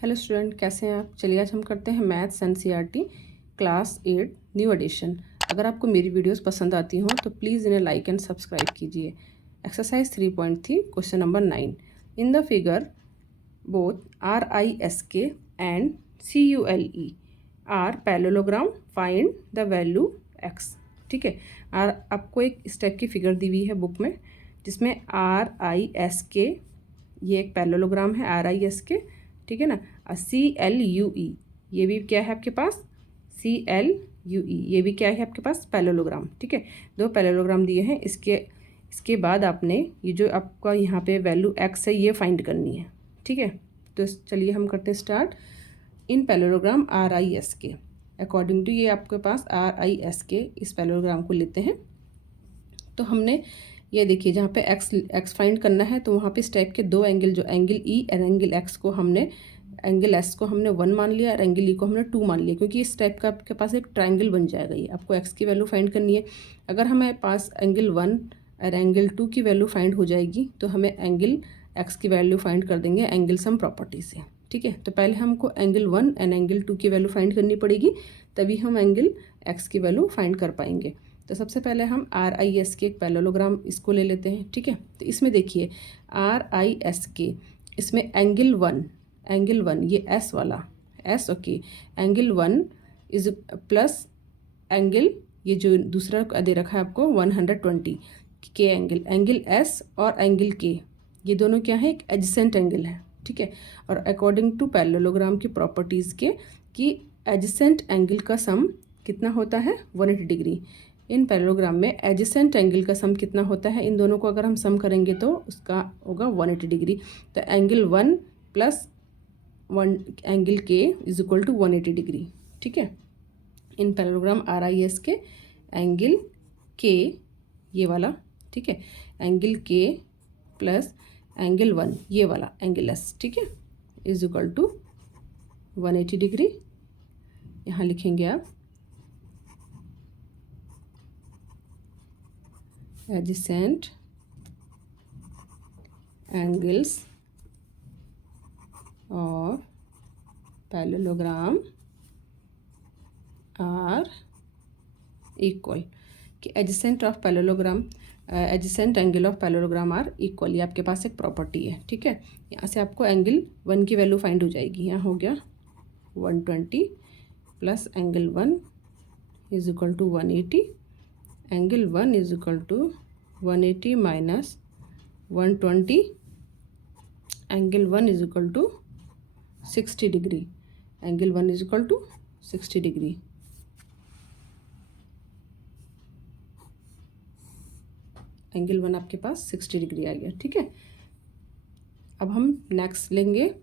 Hello student, कैसे हैं आप। चलिए आज हम करते हैं maths NCERT class 8 new edition. अगर आपको मेरी वीडियोस पसंद आती हों तो प्लीज़ इन्हें लाइक एंड सब्सक्राइब कीजिए। Exercise 3.3 question number 9। In the figure both RISK and CULE are parallelogram, find the value x। ठीक है, आपको एक इस टाइप की फिगर दी हुई है बुक में, जिसमें RISK ये एक पैरेललोग्राम है RISK, ठीक है ना। CLUE ये भी क्या है आपके पास, CLUE ये भी क्या है आपके पास, पैरेललोग्राम। ठीक है, दो पैरेललोग्राम दिए हैं। इसके बाद आपने ये जो आपका यहाँ पे वैल्यू x है ये फाइंड करनी है। ठीक है, तो चलिए हम करते हैं start. In parallelogram RISK according to ये आपके पास RISK इस पैरेललोग्राम को लेते हैं। तो हमने ये देखिए जहाँ पे x फाइंड करना है, तो वहाँ पे इस टाइप के दो एंगल, जो एंगल E और एंगल x को हमने, एंगल S को हमने 1 मान लिया और एंगल E को हमने 2 मान लिया, क्योंकि इस टाइप का आपके पास एक ट्रायंगल बन जाएगा। ये आपको x की वैल्यू फाइंड करनी है। अगर हमें पास एंगल 1 और एंगल 2 की वैल्यू फाइंड हो जाएगी तो हमें एंगल x की वैल्यू फाइंड कर देंगे एंगल सम प्रॉपर्टी से। ठीक है, तो पहले हमको एंगल 1 एंड एंगल 2 की वैल्यू फाइंड करनी पड़ेगी, तभी हम एंगल x की वैल्यू फाइंड कर पाएंगे। तो सबसे पहले हम RISK एक पैरेललोग्राम इसको ले लेते हैं। ठीक है, तो इसमें देखिए RISK, इसमें एंगल 1 ये S वाला S, okay, angle 1 is plus angle ये जो दूसरा दे रखा है आपको 120 के एंगल S और एंगल K, ये दोनों क्या है, एक एडजेसेंट एंगल है। ठीक है, और अकॉर्डिंग टू पैरेललोग्राम की प्रॉपर्टीज़ के कि एडजेसेंट एंगल का सम कितना होता है, 180 डिग्री। इन पैरेललोग्राम में एडजेसेंट एंगल का सम कितना होता है, इन दोनों को अगर हम सम करेंगे तो उसका होगा 180 डिग्री। तो angle 1 plus 1 angle K is equal to 180 degree. ठीक है, in parallelogram RISK angle K ये वाला, ठीक है, एंगल K प्लस एंगल 1 ये वाला एंगल S, ठीक है, इज इक्वल टू 180 डिग्री। यहाँ लिखेंगे आप adjacent angles of parallelogram are equal, कि adjacent of parallelogram adjacent angle of parallelogram are equal, ये आपके पास एक प्रॉपर्टी है। ठीक है, यहाँ से आपको एंगल 1 की वैल्यू फाइंड हो जाएगी। यहाँ हो गया 120 plus angle 1 is equal to 180, angle 1 is equal to 180 minus 120, angle 1 is equal to 60 degree, angle 1 is equal to 60 degree. Angle 1 आपके पास 60 डिग्री आ गया। ठीक है, अब हम नेक्स्ट लेंगे।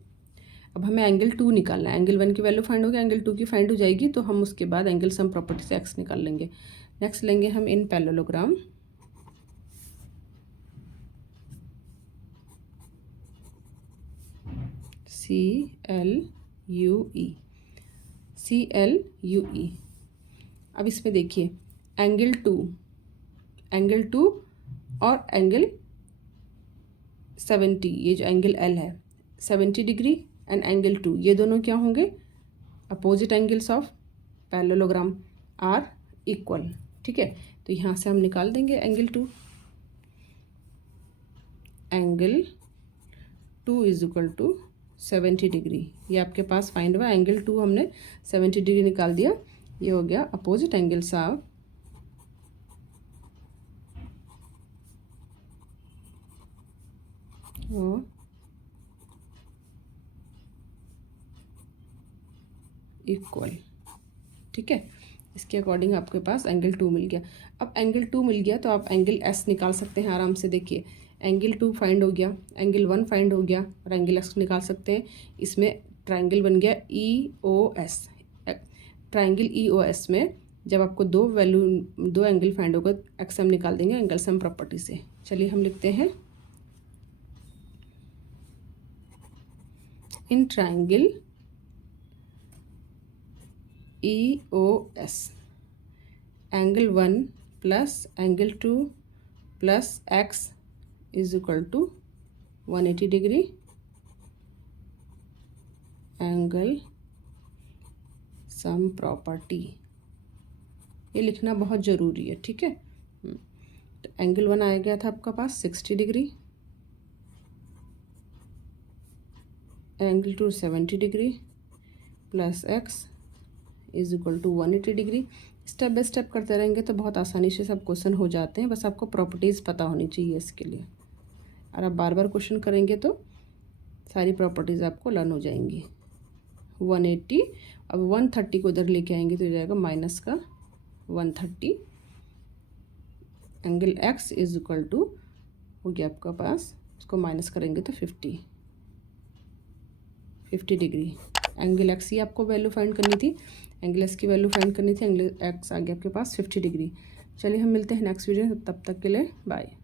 अब हमें एंगल 2 निकालना है। एंगल 1 की वैल्यू फाइंड हो गया, एंगल 2 की फाइंड हो जाएगी, तो हम उसके बाद एंगल सम प्रॉपर्टी से x निकाल लेंगे। नेक्स्ट लेंगे हम इन पैरेललोग्राम CLUE। अब इसमें देखिए एंगल 2 और एंगल 70, ये जो एंगल L है 70 डिग्री एंड एंगल 2, ये दोनों क्या होंगे, opposite angles of parallelogram are equal. ठीक है, तो यहाँ से हम निकाल देंगे angle 2। Angle 2 is equal to 70 degree, ये आपके पास फाइंड हुआ। एंगल 2 हमने 70 डिग्री निकाल दिया, ये हो गया अपोजिट एंगल्स ऑफ इक्वल। ठीक है, इसके अकॉर्डिंग आपके पास एंगल 2 मिल गया। अब एंगल 2 मिल गया तो आप एंगल S निकाल सकते हैं आराम से। देखिए एंगल 2 फाइंड हो गया, एंगल 1 फाइंड हो गया और एंगल S निकाल सकते हैं। इसमें ट्रायंगल बन गया EOS। ट्रायंगल EOS में जब आपको दो एंगल फाइंड होगा, x हम निकाल देंगे एंगल सम प्रॉपर्टी से। चलिए हम लिखते हैं in triangle EOS angle 1 plus angle 2 plus x is equal to 180 degree angle sum property, ये लिखना बहुत ज़रूरी है, ठीक है। तो एंगल 1 आ गया था आपका पास 60 degree, angle 2 70 degree plus x is equal to 180 degree. Step by step करते रहेंगे तो बहुत आसानी से सब क्वेश्चन हो जाते हैं, बस आपको प्रॉपर्टीज़ पता होनी चाहिए इसके लिए। और आप बार बार क्वेश्चन करेंगे तो सारी प्रॉपर्टीज़ आपको लर्न हो जाएंगी। 180, अब 130 को इधर लेके आएंगे तो हो जाएगा माइनस का 130, angle x is equal to हो गया आपका पास, इसको माइनस करेंगे तो 50 डिग्री। एंगल x ही आपको वैल्यू फाइंड करनी थी, एंगल s की वैल्यू फाइंड करनी थी, एंगल x आ गया आपके पास 50 डिग्री। चलिए हम मिलते हैं नेक्स्ट वीडियो, तब तक के लिए बाय।